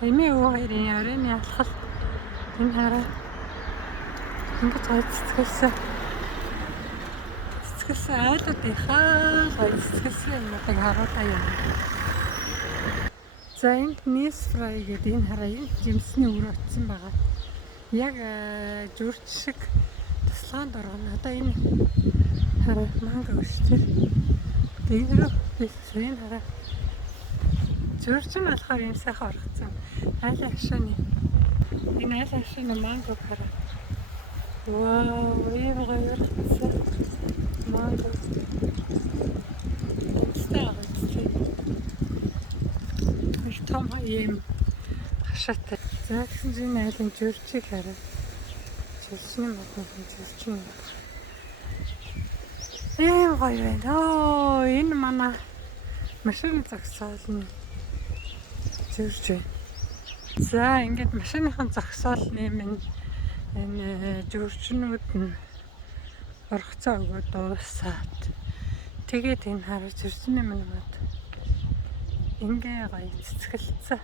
Эми хоёрын оройн ялхал энэ хараа ингэж гоё цэцгэлсэн айлуудынхаа гоё цэцгэлсэн юмнуудыг харуулаа юм. За энд Nice Fry гэдэг энэ хараа энэ жимсний үр очсон байгаа. Яг журч шиг туслагаанд оргоно. Одоо энэ хараа манго өштэй. Тэгнэрүү энэ хараа журч нь болохоор юм сайхан оргоцсон. Айл хашааны энэ айл хашааны манго хараа. Вау, ийм гоё оргоцсон. Манго. Том юм хашаатай. За гэсэн чинь айлын журчийг хараа. Журчны модны журчин. Ийм гоё байна. Оо, энэ манай машин зогсоолны журч. За ингээд машиныхан зогсоолны минь энэ журчнууд нь оргоцоо өгөө дуусаад. Тэгээд энэ хараа журчны минь мод ингээ гоё цэцгэлцээ.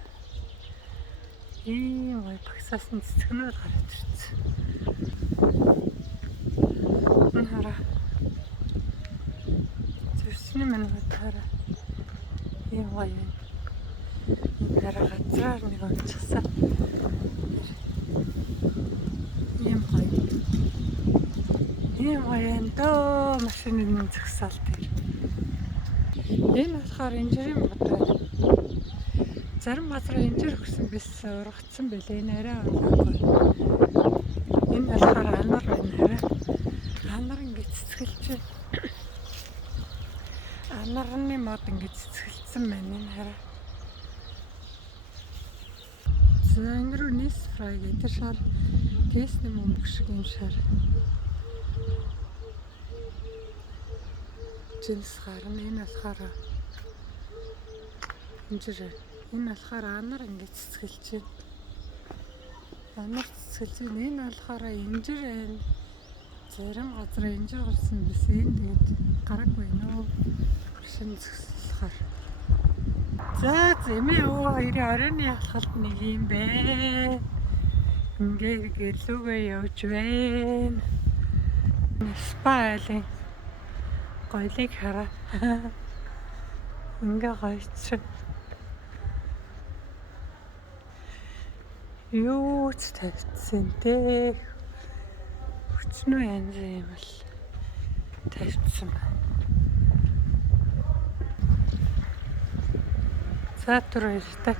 Ийм гоё багсаас нь цэцгнүүд гараад ирсэн. Энэ хараа журчны минь мод хараа ийм гоё юм. Энэ хараа газраар нэг онцгсаа. Ийм гоё энэ доо машины зогсоол дээр. Энэ болохоор инжирийн мод байна. Зарим газар инжир өгсөн биш ургацсан байлээ. Энэ арай орлоогүй. Энэ болохоор анар байна хараа. Анар ингэ цэцгэлж байна. Анарны мод ингэ цэцгэлсэн байна энэ хараа. За ингэрүү Nice Fry гэдэг шар Тэсний мөнгө шиг юм шар. Жинс гарна энэ болохоор инжир. Энэ болохоор анар ингэ цэцгэлж байна. Анар цэцгэлж байна. Энэ болохоор инжир байна. Зарим газар инжир гарсан биш. Энэ тэгээд гараагүй нөө. Шин цэцгэлхаар. За зэмээ хоёрын оройн ялхалт нэг юм бэ. Ингээ гэлүүгээ явж байна. Спа айлын гоёлыг хараа. Ингээ гоёч. Юу ч тавьчихсан те. Хүчнүү янз юм л тавьчихсан байна. За түр баяртай.